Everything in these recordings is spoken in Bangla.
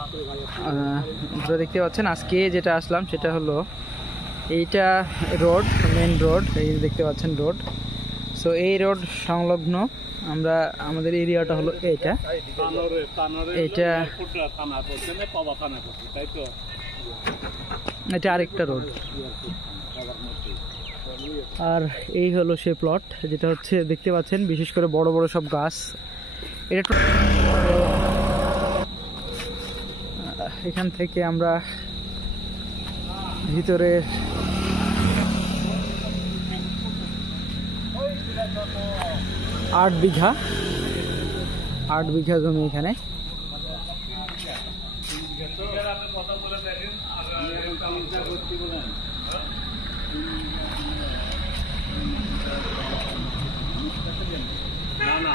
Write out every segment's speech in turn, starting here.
আপনারা দেখতে পাচ্ছেন আজকে যেটা আসলাম সেটা হলো এইটা রোড, মেন রোড, এই দেখতে পাচ্ছেন রোড। সো এই রোড সংলগ্ন আমরা আমাদের এরিয়াটা হলো এইটা, এটা আরেকটা রোড। আর এই হলো সে প্লট যেটা হচ্ছে দেখতে পাচ্ছেন, বিশেষ করে বড় বড় সব গাছ। এটা এখান থেকে আমরা ভিতরে 8 বিঘা জমি এখানে। না না,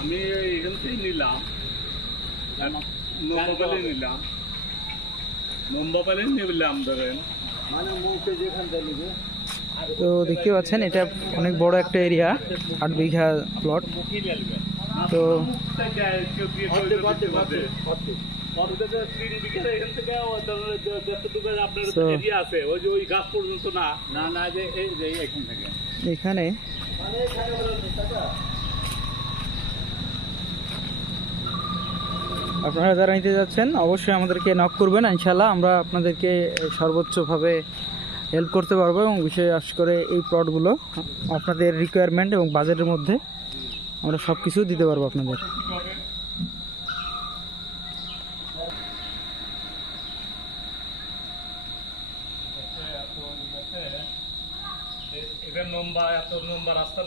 আমি এখান থেকে নিলাম, মোমবাপালে নিলাম ধরেন, মানে মুখে যেখান থেকে নিবে। তো দেখতে পাচ্ছেন এটা অনেক বড় একটা এরিয়া, 8 বিঘা প্লট। তো এখানে আপনারা যারা নিতে যাচ্ছেন অবশ্যই আমাদেরকে নক করবেন, ইনশাল্লাহ আমরা আপনাদেরকে সর্বোচ্চভাবে হেল্প করতে পারবো এবং বিশেষ করে এই প্লটগুলো আপনাদের রিকোয়ারমেন্ট এবং বাজেটের মধ্যে আমরা সব কিছু দিতে পারবো আপনাদের। এত লম্বা রাস্তা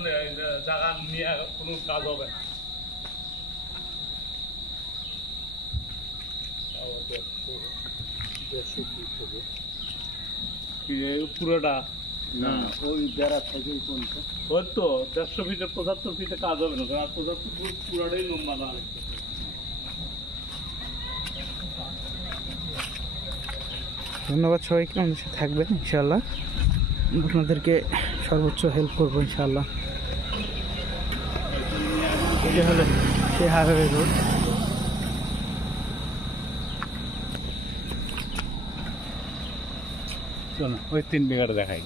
জায়গা নিয়ে কোনো কাজ হবে না। পুরোটা না ওই বেড়া থেকে ওই তো 150 ফিটে 75 ফিটে কাজ হবে না, 75 ফুট পুরোটাই লম্বা না। ধন্যবাদ সবাইকে, আমাদের সাথে থাকবেন ইনশাআল্লাহ, আপনাদেরকে সর্বোচ্চ হেল্প করবো ইনশাআল্লাহ। এটা হলো সেই হাইওয়ে রোড। ওই 3 বিঘাটা দেখাই।